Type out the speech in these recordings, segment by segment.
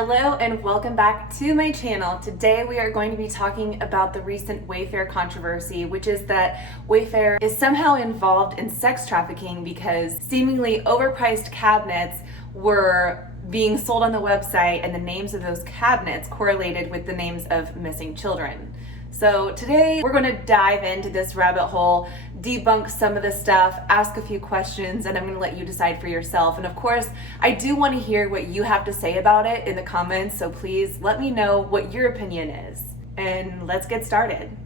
Hello and welcome back to my channel. Today we are going to be talking about the recent Wayfair controversy, which is that Wayfair is somehow involved in sex trafficking because seemingly overpriced cabinets were being sold on the website and the names of those cabinets correlated with the names of missing children. So today we're going to dive into this rabbit hole, debunk some of the stuff, ask a few questions, and I'm going to let you decide for yourself. And of course, I do want to hear what you have to say about it in the comments, so please let me know what your opinion is. And let's get started.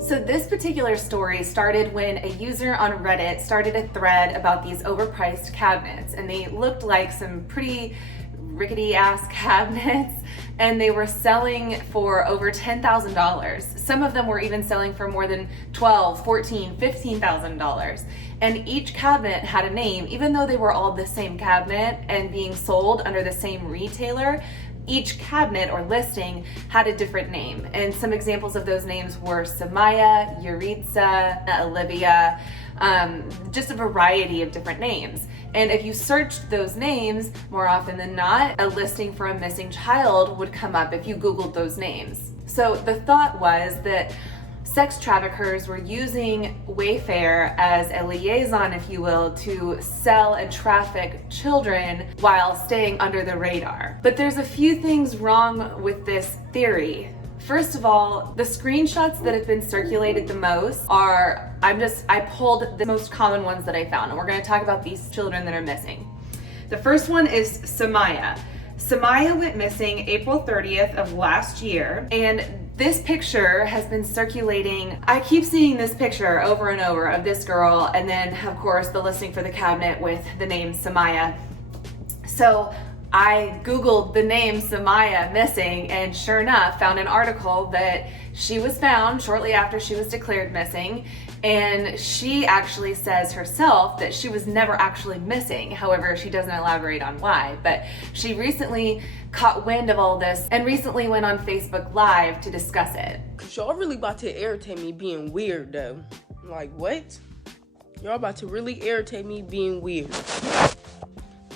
So this particular story started when a user on Reddit started a thread about these overpriced cabinets, and they looked like some pretty rickety ass cabinets, and they were selling for over $10,000. Some of them were even selling for more than $12,000, $14,000, $15,000. And each cabinet had a name, even though they were all the same cabinet and being sold under the same retailer. Each cabinet or listing had a different name, and some examples of those names were Samaya, Yuritsa, Olivia, just a variety of different names. And if you searched those names, more often than not, a listing for a missing child would come up if you Googled those names. So the thought was that sex traffickers were using Wayfair as a liaison, if you will, to sell and traffic children while staying under the radar. But there's a few things wrong with this theory. First of all, the screenshots that have been circulated the most are, I pulled the most common ones that I found, and we're going to talk about these children that are missing. The first one is Samaya. Samaya went missing April 30th of last year, and this picture has been circulating. I keep seeing this picture over and over of this girl, and then of course the listing for the cabinet with the name Samaya. So I Googled the name Samaya missing, and sure enough found an article that she was found shortly after she was declared missing, and she actually says herself that she was never actually missing. However, she doesn't elaborate on why, but she recently caught wind of all this and recently went on Facebook Live to discuss it. Y'all really about to irritate me being weird though. Like, what? Y'all about to really irritate me being weird.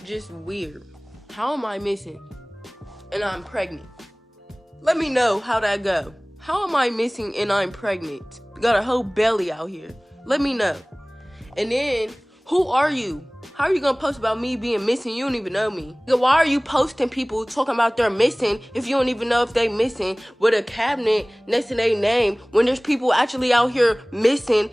Just weird. How am I missing? And I'm pregnant. Let me know how that go. How am I missing and I'm pregnant? Got a whole belly out here. Let me know. And then, who are you? How are you gonna post about me being missing? You don't even know me. Why are you posting people talking about they're missing if you don't even know if they missing with a cabinet next to their name when there's people actually out here missing,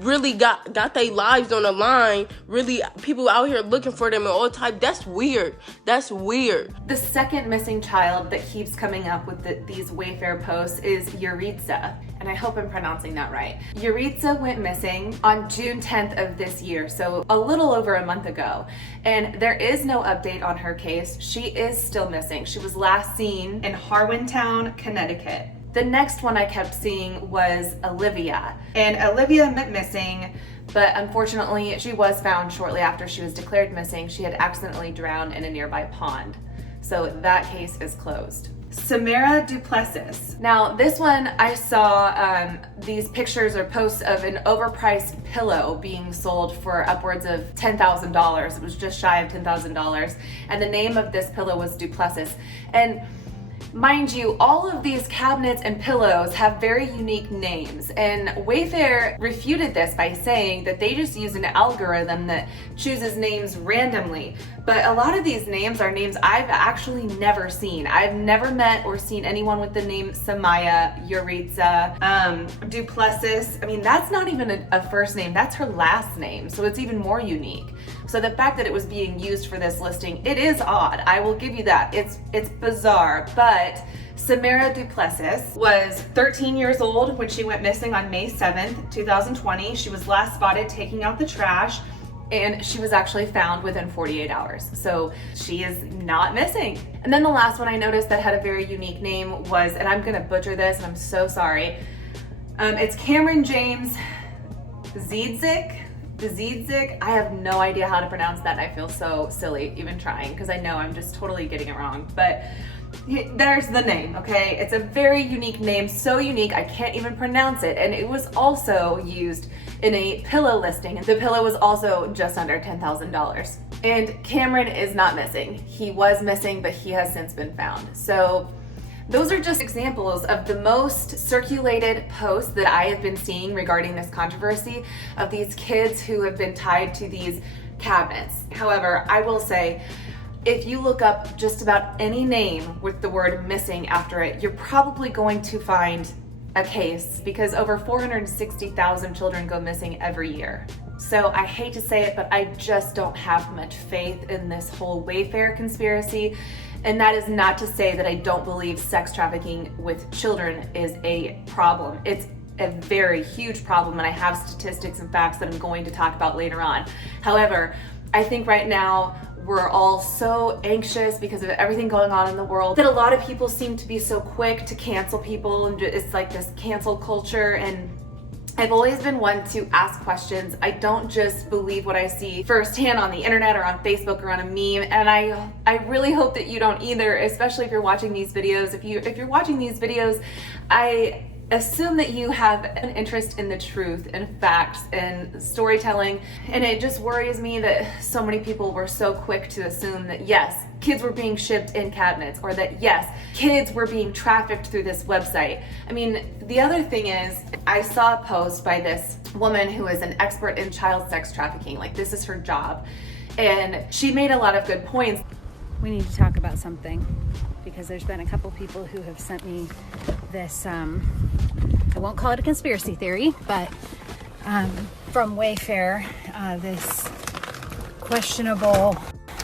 really got their lives on the line, really people out here looking for them and all type? That's weird. That's weird. The second missing child that keeps coming up with these Wayfair posts is Yuritsa, and I hope I'm pronouncing that right. Yuritsa went missing on June 10th of this year, so a little over a month ago, and there is no update on her case. She is still missing. She was last seen in Harwintown, Connecticut. The next one I kept seeing was Olivia, and Olivia went missing, but unfortunately she was found shortly after she was declared missing. She had accidentally drowned in a nearby pond, so that case is closed. Samara Duplessis. Now this one I saw these pictures or posts of an overpriced pillow being sold for upwards of $10,000. It was just shy of $10,000, and the name of this pillow was Duplessis. And mind you, all of these cabinets and pillows have very unique names, and Wayfair refuted this by saying that they just use an algorithm that chooses names randomly. But a lot of these names are names I've actually never seen. I've never met or seen anyone with the name Samaya, Yuritsa, Duplessis. I mean, that's not even a first name, that's her last name, so it's even more unique. So the fact that it was being used for this listing, it is odd. I will give you that. It's bizarre, but Samara Duplessis was 13 years old when she went missing on May 7th, 2020. She was last spotted taking out the trash, and she was actually found within 48 hours. So she is not missing. And then the last one I noticed that had a very unique name was, and I'm gonna butcher this, and I'm so sorry. It's Cameron James Ziedzik. I have no idea how to pronounce that, and I feel so silly even trying because I know I'm just totally getting it wrong. But there's the name, okay? It's a very unique name, so unique I can't even pronounce it. And it was also used in a pillow listing. The pillow was also just under $10,000. And Cameron is not missing. He was missing, but he has since been found. So those are just examples of the most circulated posts that I have been seeing regarding this controversy of these kids who have been tied to these cabinets. However, I will say, if you look up just about any name with the word missing after it, you're probably going to find a case, because over 460,000 children go missing every year. So I hate to say it, but I just don't have much faith in this whole Wayfair conspiracy. And that is not to say that I don't believe sex trafficking with children is a problem. It's a very huge problem, and I have statistics and facts that I'm going to talk about later on. However, I think right now we're all so anxious because of everything going on in the world that a lot of people seem to be so quick to cancel people, and it's like this cancel culture. And I've always been one to ask questions. I don't just believe what I see firsthand on the internet or on Facebook or on a meme, and I really hope that you don't either, especially if you're watching these videos. If you're watching these videos, I assume that you have an interest in the truth and facts and storytelling, and it just worries me that so many people were so quick to assume that yes, kids were being shipped in cabinets, or that yes, kids were being trafficked through this website. I mean, the other thing is, I saw a post by this woman who is an expert in child sex trafficking, like this is her job, and she made a lot of good points. We need to talk about something, because there's been a couple people who have sent me this, I won't call it a conspiracy theory, but from Wayfair, this questionable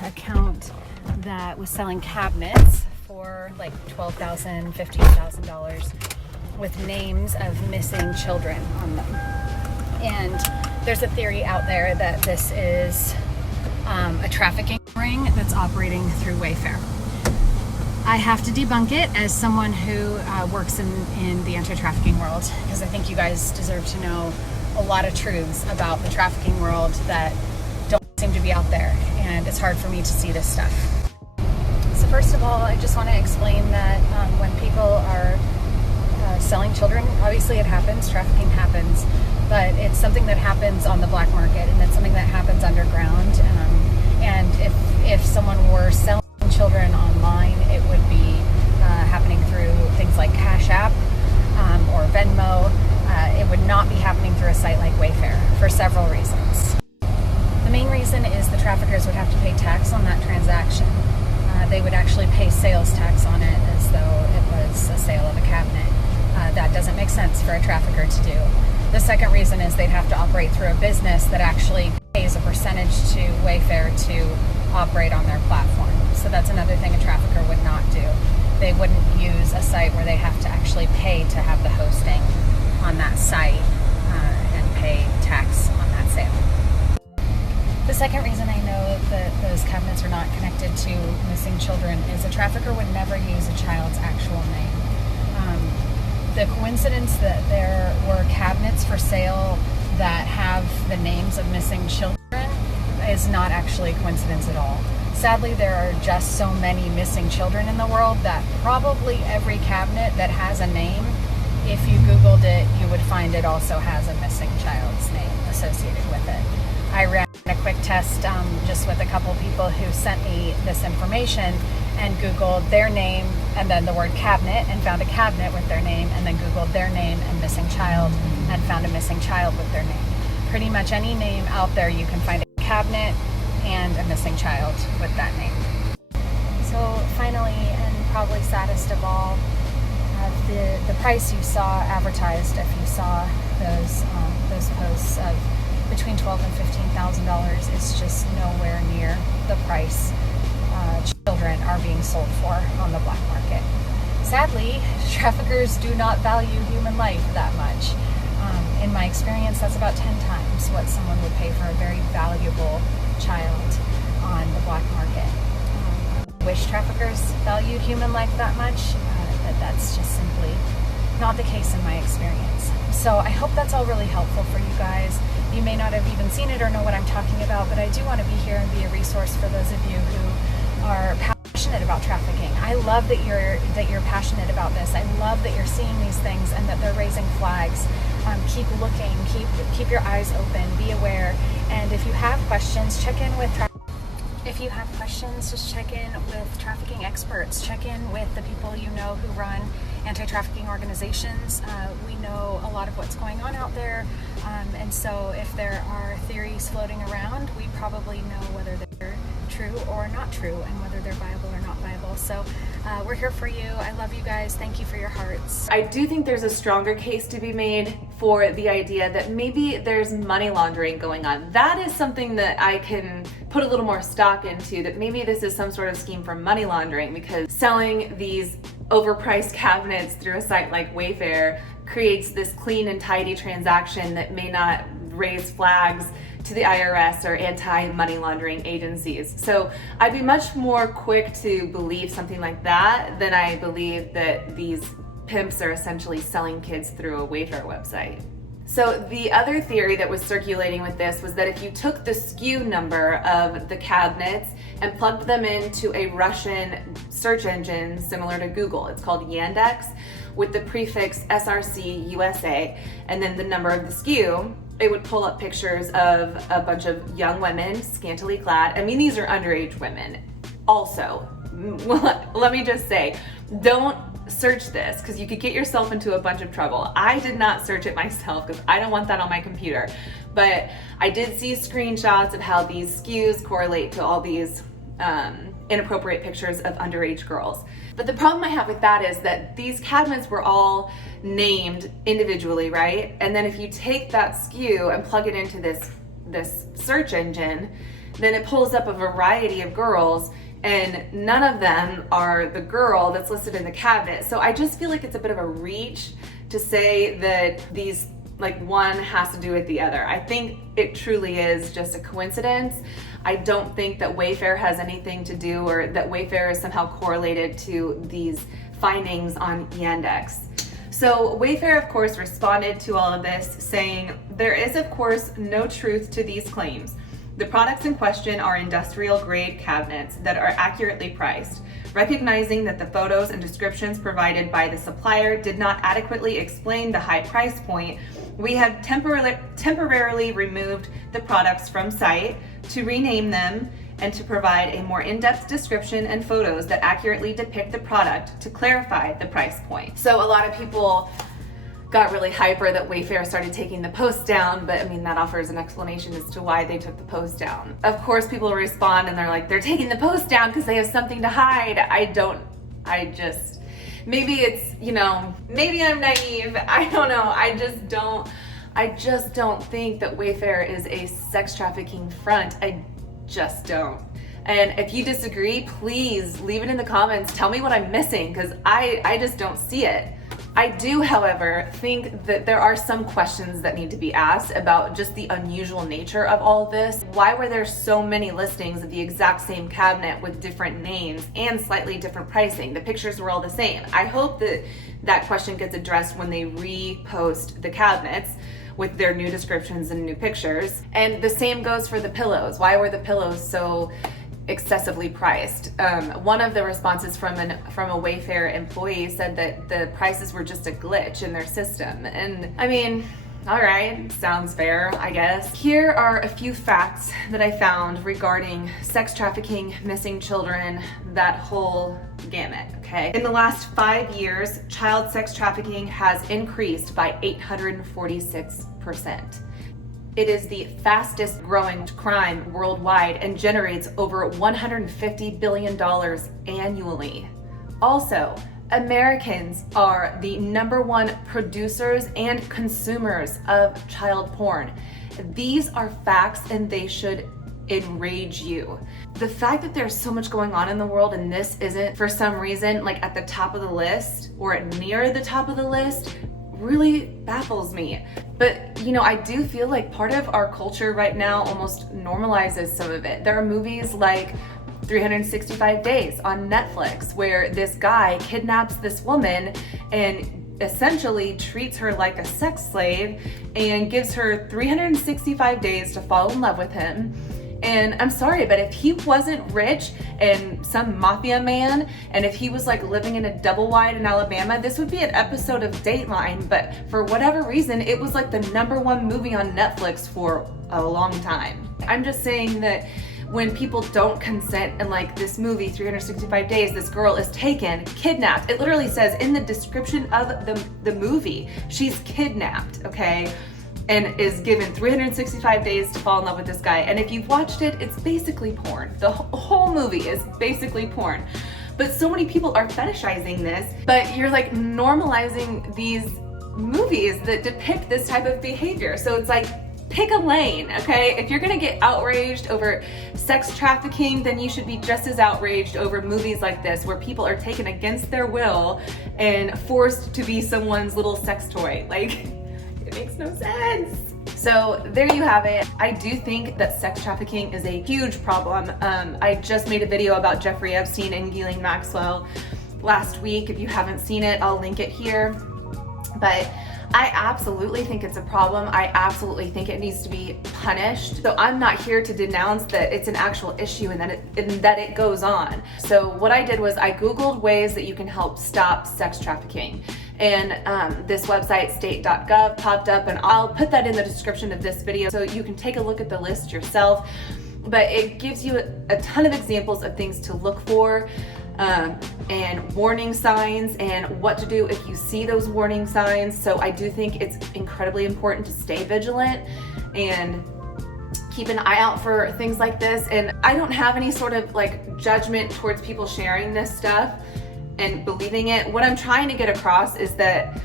account that was selling cabinets for like $12,000, $15,000 with names of missing children on them. And there's a theory out there that this is a trafficking ring that's operating through Wayfair. I have to debunk it as someone who works in the anti-trafficking world, because I think you guys deserve to know a lot of truths about the trafficking world that don't seem to be out there, and it's hard for me to see this stuff. So first of all, I just want to explain that when people are selling children, obviously it happens, trafficking happens, but it's something that happens on the black market, and it's something that happens underground. And if someone were selling children online, it would be happening through things like Cash App or Venmo. It would not be happening through a site like Wayfair for several reasons. The main reason is the traffickers would have to pay tax on that transaction. They would actually pay sales tax on it as though it was a sale of a cabinet. That doesn't make sense for a trafficker to do. The second reason is they'd have to operate through a business that actually pays a percentage to Wayfair to operate on their platform. So that's another thing a trafficker would not do. They wouldn't use a site where they have to actually pay to have the hosting on that site and pay tax on that sale. The second reason I know that those cabinets are not connected to missing children is a trafficker would never use a child's actual name. The coincidence that there were cabinets for sale that have the names of missing children is not actually a coincidence at all. Sadly, there are just so many missing children in the world that probably every cabinet that has a name, if you Googled it, you would find it also has a missing child's name associated with it. I ran a quick test just with a couple people who sent me this information, and Googled their name and then the word cabinet and found a cabinet with their name, and then Googled their name and missing child and found a missing child with their name. Pretty much any name out there, you can find a cabinet and a missing child with that name. So finally, and probably saddest of all, the price you saw advertised, if you saw those posts of between $12,000 and $15,000, is just nowhere near the price children are being sold for on the black market. Sadly, traffickers do not value human life that much. In my experience, that's about 10 times what someone would pay for a very valuable child on the black market. I wish traffickers valued human life that much, but that's just simply not the case in my experience. So I hope that's all really helpful for you guys. You may not have even seen it or know what I'm talking about, but I do want to be here and be a resource for those of you who are passionate about trafficking. I love that you're passionate about this. I love that you're seeing these things and that they're raising flags. keep looking, keep your eyes open, be aware. And if you have questions, check in with if you have questions, just check in with trafficking experts. Check in with the people you know who run anti-trafficking organizations. We know a lot of what's going on out there, and so if there are theories floating around, we probably know whether they're true or not true and whether they're viable or not viable. So we're here for you. I love you guys. Thank you for your hearts. I do think there's a stronger case to be made for the idea that maybe there's money laundering going on. That is something that I can put a little more stock into, that maybe this is some sort of scheme for money laundering, because selling these overpriced cabinets through a site like Wayfair creates this clean and tidy transaction that may not raise flags to the IRS or anti-money laundering agencies. So I'd be much more quick to believe something like that than I believe that these pimps are essentially selling kids through a Wayfair website. So the other theory that was circulating with this was that if you took the SKU number of the cabinets and plugged them into a Russian search engine similar to Google, it's called Yandex, with the prefix SRC USA, and then the number of the SKU, it would pull up pictures of a bunch of young women, scantily clad. I mean, these are underage women. Also, let me just say, don't search this, because you could get yourself into a bunch of trouble. I did not search it myself because I don't want that on my computer, but I did see screenshots of how these SKUs correlate to all these inappropriate pictures of underage girls. But the problem I have with that is that these cabinets were all named individually, right? And then if you take that SKU and plug it into this search engine, then it pulls up a variety of girls, and none of them are the girl that's listed in the cabinet. So I just feel like it's a bit of a reach to say that these, like, one has to do with the other. I think it truly is just a coincidence. I don't think that Wayfair has anything to do, or that Wayfair is somehow correlated to these findings on Yandex. So Wayfair, of course, responded to all of this saying, there is, of course, no truth to these claims. The products in question are industrial grade cabinets that are accurately priced. Recognizing that the photos and descriptions provided by the supplier did not adequately explain the high price point, we have temporarily removed the products from site to rename them and to provide a more in-depth description and photos that accurately depict the product to clarify the price point. So a lot of people got really hyper that Wayfair started taking the post down, but I mean, that offers an explanation as to why they took the post down. Of course, people respond and they're like, they're taking the post down because they have something to hide. Maybe it's, maybe I'm naive. I don't know. I just don't think that Wayfair is a sex trafficking front. I just don't. And if you disagree, please leave it in the comments. Tell me what I'm missing, because I just don't see it. I do, however, think that there are some questions that need to be asked about just the unusual nature of all of this. Why were there so many listings of the exact same cabinet with different names and slightly different pricing? The pictures were all the same. I hope that that question gets addressed when they repost the cabinets with their new descriptions and new pictures. And the same goes for the pillows. Why were the pillows so excessively priced? One of the responses from a Wayfair employee said that the prices were just a glitch in their system. And I mean, all right, sounds fair, I guess. Here are a few facts that I found regarding sex trafficking, missing children, that whole gamut, okay? In the last 5 years, child sex trafficking has increased by 846%. It is the fastest growing crime worldwide and generates over $150 billion annually. Also, Americans are the #1 producers and consumers of child porn. These are facts and they should enrage you. The fact that there's so much going on in the world and this isn't, for some reason, like at the top of the list or near the top of the list, really baffles me. But I do feel like part of our culture right now almost normalizes some of it. There are movies like 365 Days on Netflix where this guy kidnaps this woman and essentially treats her like a sex slave and gives her 365 days to fall in love with him. And I'm sorry, but if he wasn't rich and some mafia man, and if he was like living in a double wide in Alabama, this would be an episode of Dateline. But for whatever reason, it was like the #1 movie on Netflix for a long time. I'm just saying that when people don't consent, and like this movie, 365 Days, this girl is taken, kidnapped. It literally says in the description of the movie, she's kidnapped, okay? And is given 365 days to fall in love with this guy. And if you've watched it, it's basically porn. The whole movie is basically porn. But so many people are fetishizing this, but you're like normalizing these movies that depict this type of behavior. So it's like, pick a lane, okay? If you're gonna get outraged over sex trafficking, then you should be just as outraged over movies like this, where people are taken against their will and forced to be someone's little sex toy. Like, it makes no sense. So there you have it. I do think that sex trafficking is a huge problem. I just made a video about Jeffrey Epstein and Ghislaine Maxwell last week. If you haven't seen it, I'll link it here. But I absolutely think it's a problem. I absolutely think it needs to be punished. So I'm not here to denounce that it's an actual issue and that it goes on. So what I did was I Googled ways that you can help stop sex trafficking. And this website, state.gov, popped up, and I'll put that in the description of this video so you can take a look at the list yourself. But it gives you a ton of examples of things to look for, and warning signs, and what to do if you see those warning signs. So I do think it's incredibly important to stay vigilant and keep an eye out for things like this. And I don't have any sort of like judgment towards people sharing this stuff and believing it. What I'm trying to get across is that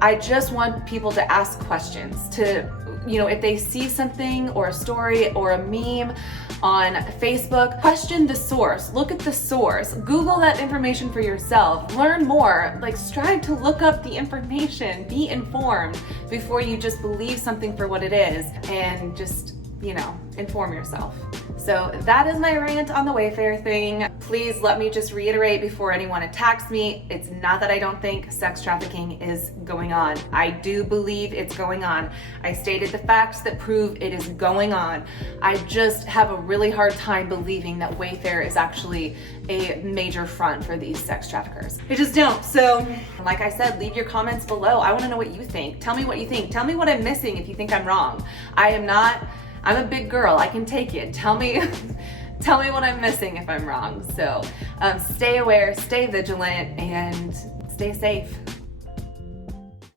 I just want people to ask questions, to, you know, if they see something or a story or a meme on Facebook, question the source, look at the source, Google that information for yourself, learn more, like strive to look up the information, be informed before you just believe something for what it is, and just, you know, inform yourself. So that is my rant on the Wayfair thing. Please let me just reiterate before anyone attacks me, it's not that I don't think sex trafficking is going on. I do believe it's going on. I stated the facts that prove it is going on. I just have a really hard time believing that Wayfair is actually a major front for these sex traffickers. I just don't. So like I said, leave your comments below. I wanna know what you think. Tell me what you think. Tell me what I'm missing if you think I'm wrong. I'm a big girl, I can take it. Tell me what I'm missing if I'm wrong. So stay aware, stay vigilant, and stay safe.